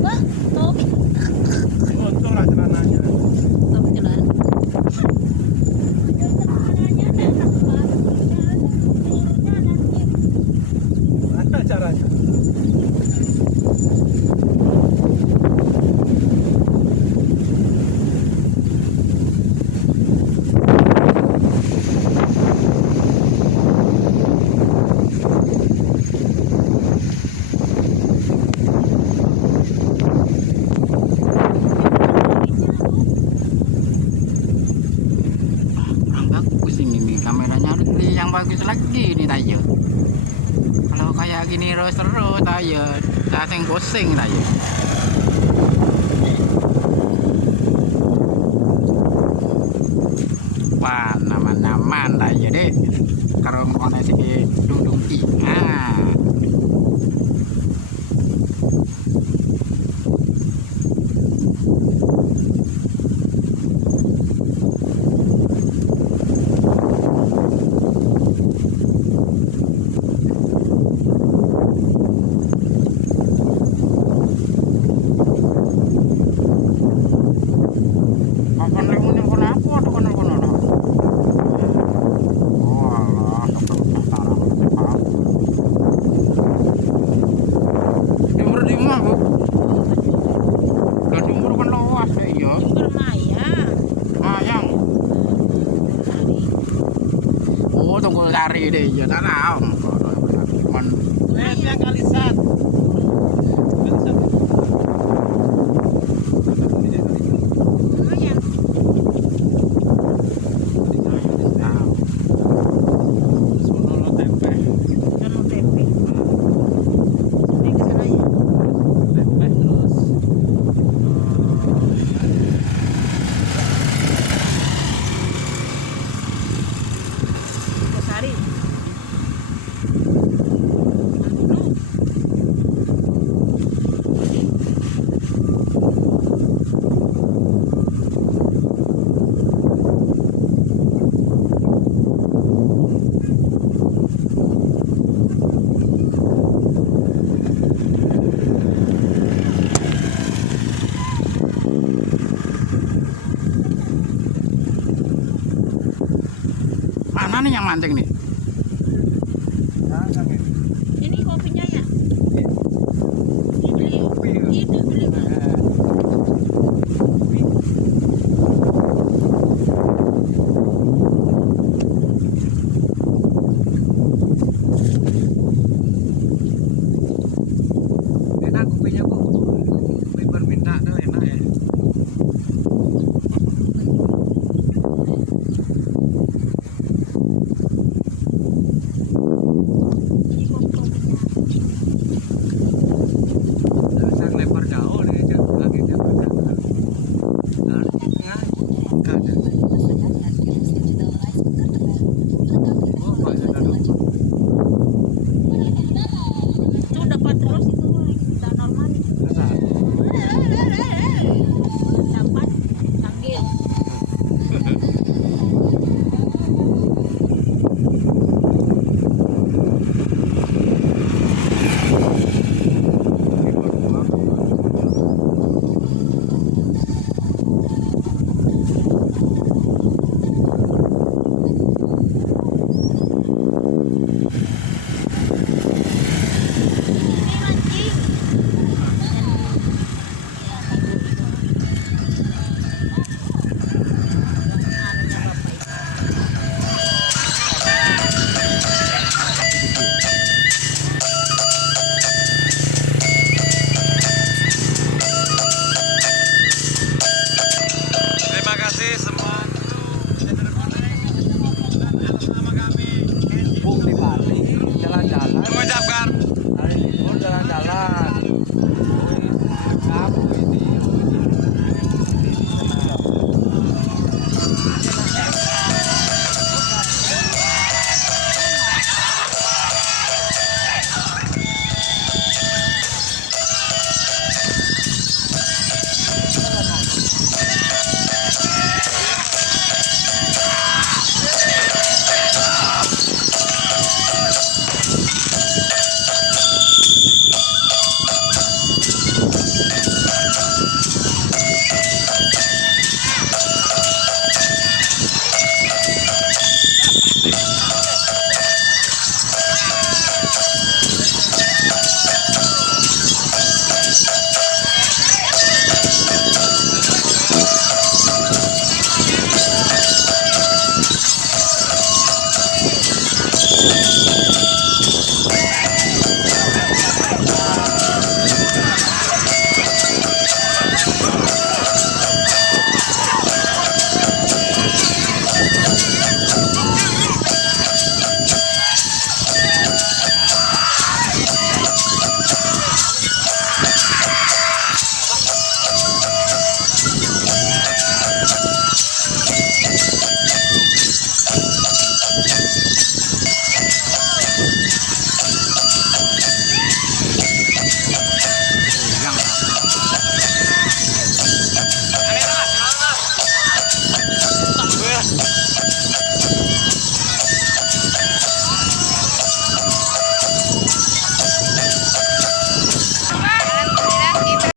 Wah, top. Untung lah celananya. Top jalan. Mana caranya? Kameranya harus beli yang bagus lagi nih tayo. Kalau kayak gini terus tayo, taseng pusing tayo. Wah, naman tayo deh. Kalau koneksi dung nah. Tunggu cari deh, ya tanah. Yang kalisat. Mana nih yang mancing nih? Ini kopinya ya? Beli. Itu beli. Enak kopinya kok. Kopi berminta tuh enak ya. Itu dapat terus itu udah normal. sih.